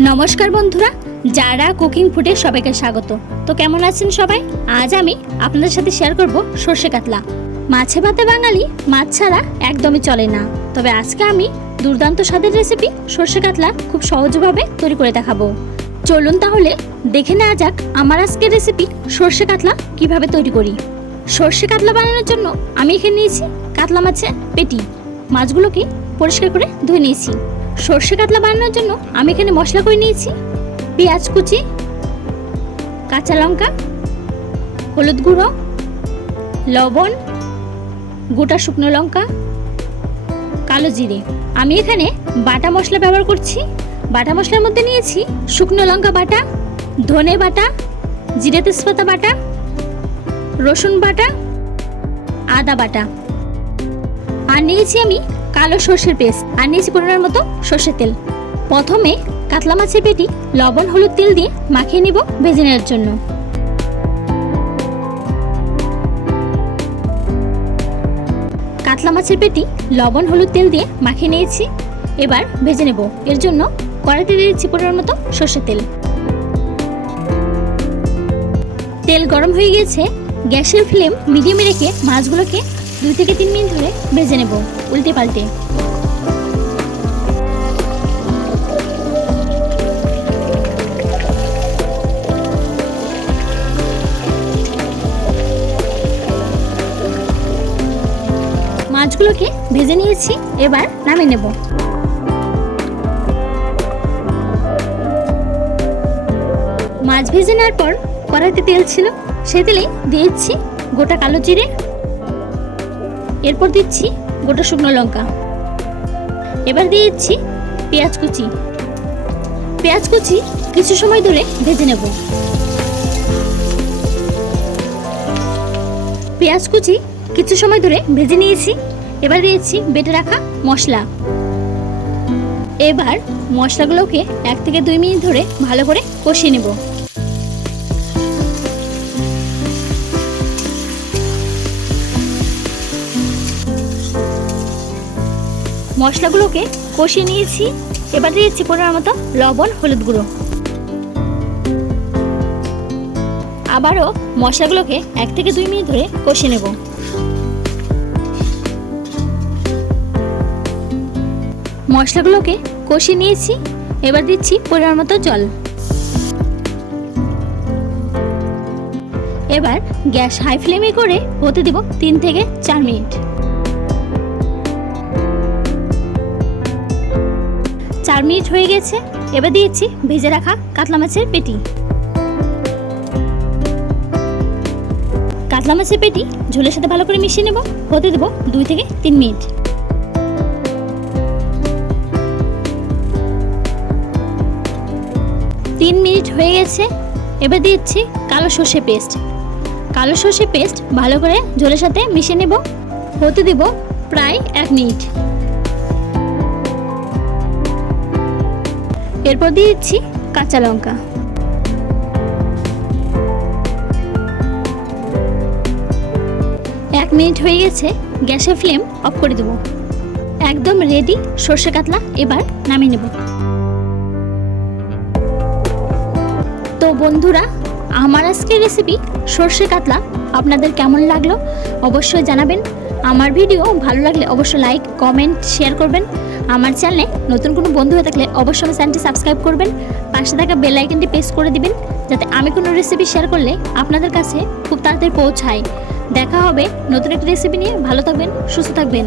নমস্কার বন্ধুরা, যারা কুকিং ফুডে সবাইকে স্বাগত। তো কেমন আছেন সবাই? আজ আমি আপনাদের সাথে শেয়ার করব সর্ষে কাতলা। মাছে ভাতে বাঙালি, মাছ ছাড়া একদমই চলে না। তবে আজকে আমি দুর্দান্ত স্বাদের রেসিপি সর্ষে কাতলা খুব সহজভাবে তৈরি করে দেখাবো। চলুন তাহলে দেখে নেওয়া যাক আমার আজকের রেসিপি সর্ষে কাতলা কীভাবে তৈরি করি। সর্ষে কাতলা বানানোর জন্য আমি এখানে নিয়েছি কাতলা মাছের পেটি। মাছগুলোকে পরিষ্কার করে ধুয়ে নিয়েছি। সর্ষে কাতলা বানানোর জন্য আমি এখানে মশলা করে নিয়েছি। পেঁয়াজ কুচি, কাঁচা লঙ্কা, হলুদ গুঁড়ো, লবণ, গোটা শুকনো লঙ্কা, কালো জিরে। আমি এখানে বাটা মশলা ব্যবহার করছি। বাটা মশলার মধ্যে নিয়েছি শুকনো লঙ্কা বাটা, ধনে বাটা, জিরে তেজপাতা বাটা, রসুন বাটা, আদা বাটা। আর নিয়েছি আমি কালো সর্ষের পেস্ট আর নিয়েছি পরিমাণ মতো সর্ষের তেল। প্রথমে কাতলা মাছের পেটি লবণ হলুদ তেল দিয়ে মাখিয়ে নিব ভেজে নেওয়ার জন্য। কাতলা মাছের পেটি লবণ হলুদ তেল দিয়ে মাখিয়ে নিয়েছি, এবার ভেজে নেব। এর জন্য কড়াইতে দিয়ে দিচ্ছি পরিমাণ মতো সর্ষের তেল। তেল গরম হয়ে গিয়েছে, গ্যাসের ফ্লেম মিডিয়ামে রেখে মাছগুলোকে দুই থেকে তিন মিনিট ধরে ভেজে নেব, উল্টে পাল্টে। মাছগুলোকে ভেজে নিয়েছি, এবার নামিয়ে নেব। মাছ ভেজে নেওয়ার পর কড়াইতে তেল ছিল, সে তেলেই দিয়েছি গোটা কালো জিরে এরপর দিচ্ছি গোটা শুকনো লঙ্কা। এবার দিয়ে দিচ্ছি পেঁয়াজ কুচি। পেঁয়াজ কুচি কিছু সময় ধরে ভেজে নেব। পেঁয়াজ কুচি কিছু সময় ধরে ভেজে নিয়েছি। এবার দিয়েছি বেটে রাখা মশলা। এবার মশলাগুলোকে এক থেকে দুই মিনিট ধরে ভালো করে কষিয়ে নেব। মশলাগুলোকে কষিয়ে নিয়েছি। এবার দিয়েছি পরিমাণ মতো লবণ, হলুদ গুঁড়ো। আবারও মশলাগুলোকে এক থেকে দুই মিনিট ধরে কষিয়ে নেব। মশলাগুলোকে কষিয়ে নিয়েছি। এবার দিচ্ছি পরিমাণ মতো জল। এবার গ্যাস হাই ফ্লেমে করে হতে দেব তিন থেকে চার মিনিট। চার মিনিট হয়ে গেছে। এবার দিয়েছি ভেজে রাখা কাতলা মাছের পেটি। কাতলা মাছের পেটি ঝোলের সাথে ভালো করে মিশিয়ে নেব। হতে দেবো দুই থেকে তিন মিনিট। তিন মিনিট হয়ে গেছে। এবার দিচ্ছি কালো সর্ষে পেস্ট। কালো সর্ষে পেস্ট ভালো করে ঝোলের সাথে মিশিয়ে নেব। হতে দেব প্রায় এক মিনিট। এরপর দিয়ে দিচ্ছি কাঁচা লঙ্কা। এক মিনিট হয়ে গেছে, গ্যাসের ফ্লেম অফ করে দেবো। একদম রেডি সর্ষে কাতলা এবার নামিয়ে নেব। তো বন্ধুরা, আমার আজকের রেসিপি সর্ষে কাতলা, আপনাদের কেমন লাগল অবশ্যই জানাবেন। আমার ভিডিও ভালো লাগলে অবশ্যই লাইক কমেন্ট শেয়ার করবেন। আমার চ্যানেলে নতুন কোনো বন্ধু হয়ে থাকলে অবশ্যই আমার চ্যানেলটি সাবস্ক্রাইব করবেন। পাশে থাকা বেল আইকনটি প্রেস করে দিবেন, যাতে আমি কোনো রেসিপি শেয়ার করলে আপনাদের কাছে খুব তাড়াতাড়ি পৌঁছায়। দেখা হবে নতুন একটি রেসিপি নিয়ে। ভালো থাকবেন, সুস্থ থাকবেন।